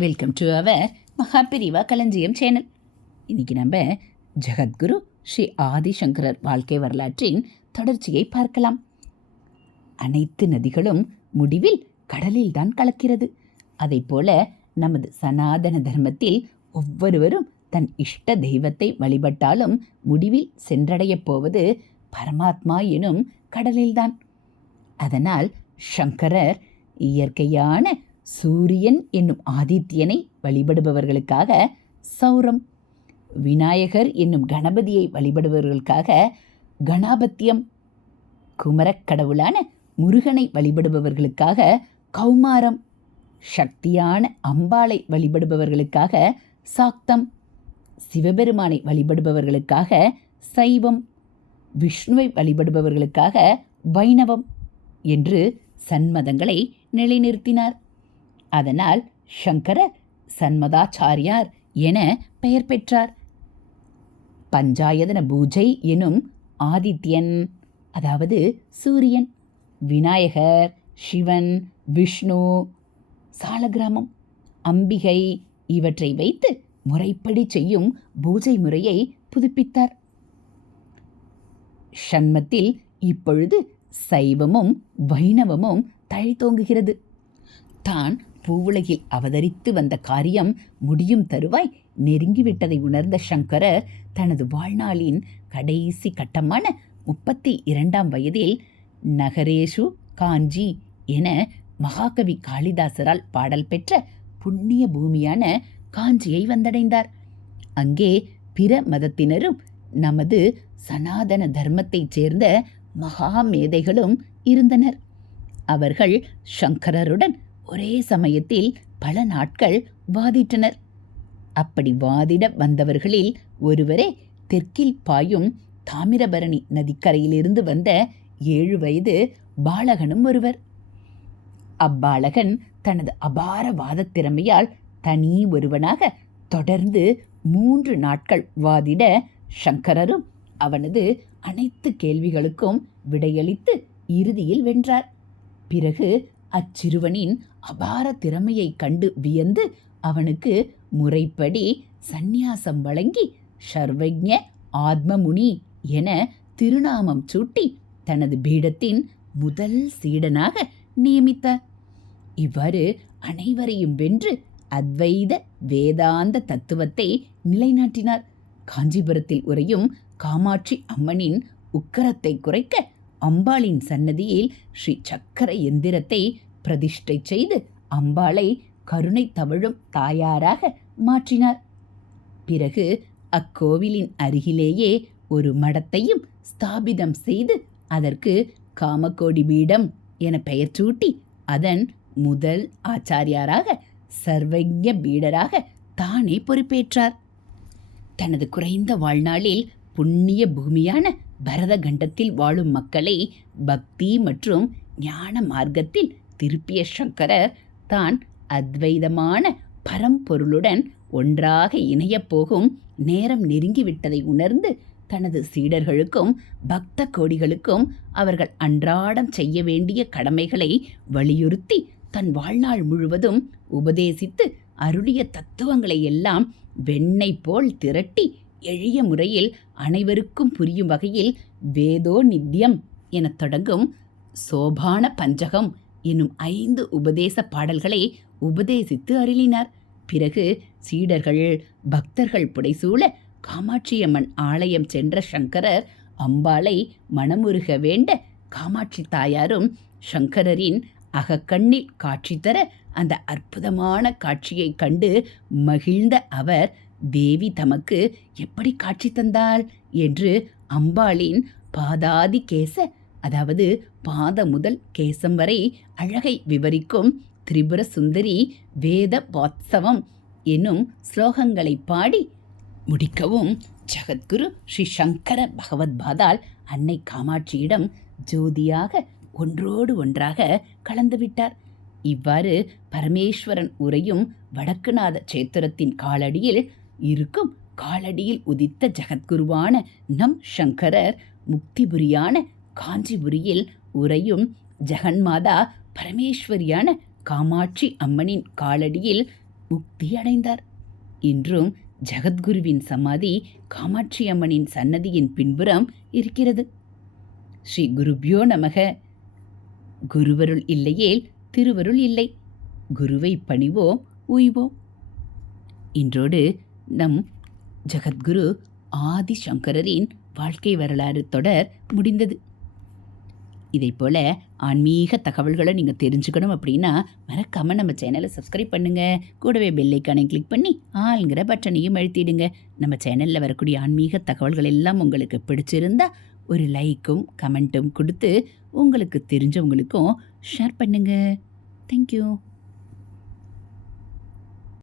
Welcome to our Mahaperiyava களஞ்சியம் channel இன்னைக்கு நம்ம ஜெகத்குரு ஸ்ரீ ஆதிசங்கரர் வாழ்க்கை வரலாற்றின் தொடர்ச்சியை பார்க்கலாம். அனைத்து நதிகளும் முடிவில் கடலில் தான் கலக்கிறது. அதைப் போல நமது சனாதன தர்மத்தில் ஒவ்வொருவரும் தன் இஷ்ட தெய்வத்தை வழிபட்டாலும் முடிவில் சென்றடையப் போவது பரமாத்மா எனும் கடலில்தான். அதனால் சங்கரர் இயற்கையான சூரியன் என்னும் ஆதித்யனை வழிபடுபவர்களுக்காக சௌரம். விநாயகர் என்னும் கணபதியை வழிபடுபவர்களுக்காக கணாபத்தியம். குமரக் கடவுளான முருகனை வழிபடுபவர்களுக்காக கௌமாரம். சக்தியான அம்பாளை வழிபடுபவர்களுக்காக சாக்தம். சிவபெருமானை வழிபடுபவர்களுக்காக சைவம். விஷ்ணுவை வழிபடுபவர்களுக்காக வைணவம் என்று சன்மதங்களை நிலைநிறுத்தினார். அதனால் சங்கர சன்மதாச்சாரியார் என பெயர் பெற்றார். பஞ்சாயதன பூஜை எனும் ஆதித்யன் அதாவது சூரியன் விநாயகர் சிவன் விஷ்ணு சாலகிராமம் அம்பிகை இவற்றை வைத்து முறைப்படி செய்யும் பூஜை முறையை புதுப்பித்தார். ஷண்மத்தில் இப்பொழுது சைவமும் வைணவமும் தழைத்தோங்குகிறது. தான் பூவுலகில் அவதரித்து வந்த காரியம் முடியும் தருவாய் நெருங்கிவிட்டதை உணர்ந்த சங்கரர் தனது வாழ்நாளின் கடைசி கட்டமான முப்பத்தி இரண்டாம் வயதில் நகரேஷு காஞ்சி என மகாகவி காளிதாசரால் பாடல் பெற்ற புண்ணிய பூமியான காஞ்சியை வந்தடைந்தார். அங்கே பிற மதத்தினரும் நமது சனாதன தர்மத்தைச் சேர்ந்த மகா மேதைகளும் இருந்தனர். அவர்கள் சங்கரருடன் ஒரே சமயத்தில் பல நாட்கள் வாதிட்டனர். அப்படி வாதிட வந்தவர்களில் ஒருவரே தெற்கில் பாயும் தாமிரபரணி நதிக்கரையிலிருந்து வந்த ஏழு வயது பாலகனும் ஒருவர். அப்பாலகன் தனது அபார வாதத் திறமையால் தனி ஒருவனாக தொடர்ந்து மூன்று நாட்கள் வாதிட சங்கரரும் அவனது அனைத்து கேள்விகளுக்கும் விடையளித்து இறுதியில் வென்றார். பிறகு அச்சிறுவனின் அபார திறமையைக் கண்டு வியந்து அவனுக்கு முறைப்படி சந்நியாசம் வழங்கி சர்வஜ்ஞ ஆத்மமுனி என திருநாமம் சூட்டி தனது பீடத்தின் முதல் சீடனாக நியமித்தார் இவ்வாறு அனைவரையும் வென்று அத்வைத வேதாந்த தத்துவத்தை நிலைநாட்டினார். காஞ்சிபுரத்தில் உறையும் காமாட்சி அம்மனின் உக்கரத்தை குறைக்க அம்பாளின் சன்னதியில் ஸ்ரீ சக்கர எந்திரத்தை பிரதிஷ்டை செய்து அம்பாளை கருணை தவழும் தாயாராக மாற்றினார். பிறகு அக்கோவிலின் அருகிலேயே ஒரு மடத்தையும் ஸ்தாபிதம் செய்து அதற்கு காமகோடி பீடம் என பெயர் சூட்டி அதன் முதல் ஆச்சாரியாராக சர்வஜ பீடராக தானே பொறுப்பேற்றார். தனது குறைந்த வாழ்நாளில் புண்ணிய பூமியான பரத கண்டத்தில் வாழும் மக்களை பக்தி மற்றும் ஞான மார்க்கத்தில் திருப்பிய சங்கரர் தான் அத்வைதமான பரம்பொருளுடன் ஒன்றாக இணையப் போகும் நேரம் நெருங்கிவிட்டதை உணர்ந்து தனது சீடர்களுக்கும் பக்த கோடிகளுக்கும் அவர்கள் அன்றாடம் செய்ய வேண்டிய கடமைகளை வலியுறுத்தி தன் வாழ்நாள் முழுவதும் உபதேசித்து அருளிய தத்துவங்களை எல்லாம் வெண்ணை போல் திரட்டி எளிய முறையில் அனைவருக்கும் புரியும் வகையில் வேதோ நித்யம் எனத் தொடங்கும் சோபான பஞ்சகம் என்னும் ஐந்து உபதேச பாடல்களை உபதேசித்து அருளினார். பிறகு சீடர்கள் பக்தர்கள் புடைசூழ காமாட்சியம்மன் ஆலயம் சென்ற சங்கரர் அம்பாளை மனமுருக வேண்ட காமாட்சி தாயாரும் சங்கரரின் அகக்கண்ணில் காட்சி தர அந்த அற்புதமான காட்சியைக் கண்டு மகிழ்ந்த அவர் தேவி தமக்கு எப்படி காட்சி தந்தாள்? என்று அம்பாளின் பாதாதி கேச அதாவது பாத முதல் கேசம் வரை அழகை விவரிக்கும் திரிபுர சுந்தரி வேத வாத்சவம் என்னும் ஸ்லோகங்களை பாடி முடிக்கவும் ஜகத்குரு ஸ்ரீ சங்கர பகவத்பாதால் அன்னை காமாட்சியிடம் ஜோதியாக ஒன்றோடு ஒன்றாக கலந்துவிட்டார் இவ்வாறு பரமேஸ்வரன் உரையும் வடக்குநாத சேத்திரத்தின் காலடியில் இருக்கும். காலடியில் உதித்த ஜகத்குருவான நம் சங்கரர் முக்திபுரியான காஞ்சிபுரியில் உறையும் ஜெகன்மாதா பரமேஸ்வரியான காமாட்சி அம்மனின் காலடியில் முக்தி அடைந்தார். இன்றும் ஜெகத்குருவின் சமாதி காமாட்சி அம்மனின் சன்னதியின் பின்புறம் இருக்கிறது. ஸ்ரீ குருபியோ நமக. குருவருள் இல்லையேல் திருவருள் இல்லை. குருவை பணிவோம் உய்வோம். இன்றோடு நம் ஜகத்குரு ஆதிசங்கரரின் வாழ்க்கை வரலாறு தொடர் முடிந்தது. இதை போல் ஆன்மீக தகவல்களை நீங்கள் தெரிஞ்சுக்கணும் அப்படின்னா மறக்காமல் நம்ம சேனலை சப்ஸ்கிரைப் பண்ணுங்கள் கூடவே பெல்லைக்கானை கிளிக் பண்ணி ஆளுங்கிற பட்டனையும் அழுத்திடுங்க. நம்ம சேனலில் வரக்கூடிய ஆன்மீக தகவல்கள் எல்லாம் உங்களுக்கு பிடிச்சிருந்தா ஒரு லைக்கும் கமெண்ட்டும் கொடுத்து உங்களுக்கு தெரிஞ்சவங்களுக்கும் ஷேர் பண்ணுங்கள் தேங்க்யூ